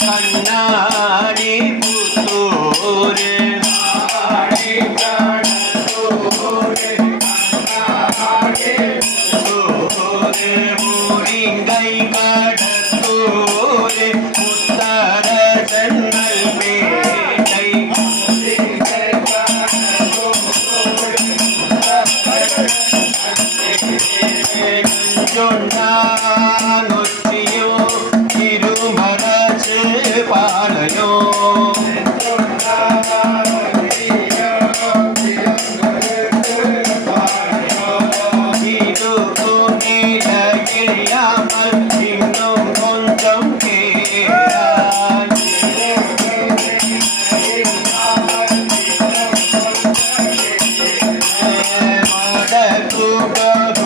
கண்ணாடி புத்தூர் மூரிங்கை கடத்தூர் முத்தர சென்னல் பேட்டை நொச்சியோ திருமரச்சு பாலையோ இன்னும் கொஞ்சம்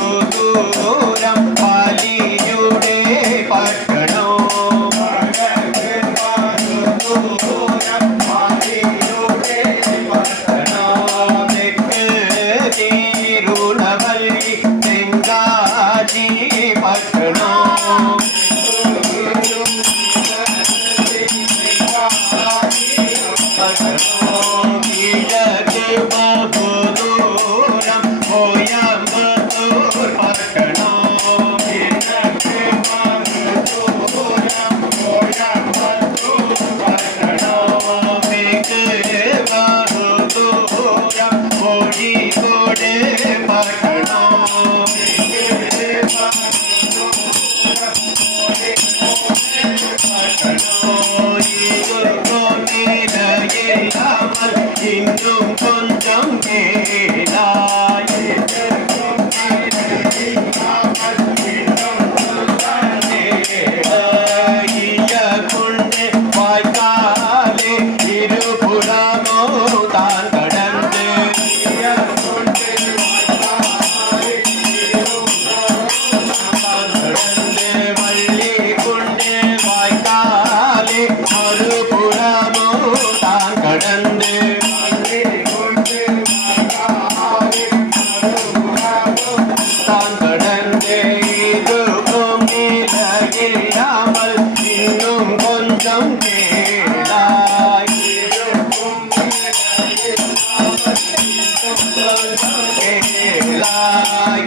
மடகுபூரம் பாலியுடே பட்டணோ தெற்கு தீருணவல்லி தெங்காஜி பட்டணோ கிழக்கு பகுதூரம் கோயம்புத்தூர் பட்டணோ தெற்கு பகுதூரம் கோழிக்கோடு பட்டணோ இன்னும் கொஞ்சம் கொண்டு வாய்க்காலே இருபுறமோ தான் கடந்து வள்ளி கொண்டு வாய்க்காலே மறுபுறமோ தான் கடந்து தான் கடந்து இதுக்கும் நிலையில்லாமல் இன்னும் கொஞ்சம் கேளாய்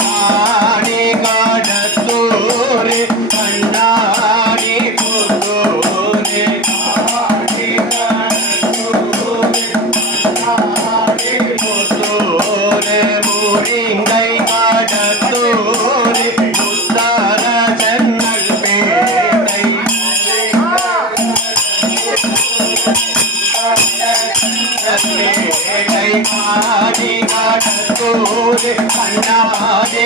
ஆடி கடத்தூர் கண்ணாடி புத்தூர் மூரிங்கை கடத்தூர் முத்தர சென்னல் பேட்டை ஆடி கடத்தூர் கண்ணாடி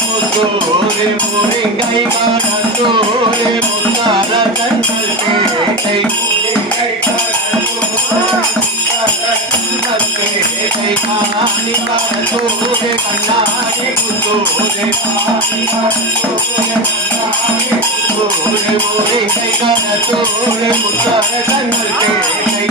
புத்தூர் மூரிங்கை கடத்தூர் முத்தர சென்னல் பேட்டை கண்ணாடி கடத்தூர் கண்ணாடி புத்தூர் மூரிங்கை கடத்தூர் முத்தர சென்னல் பேட்டை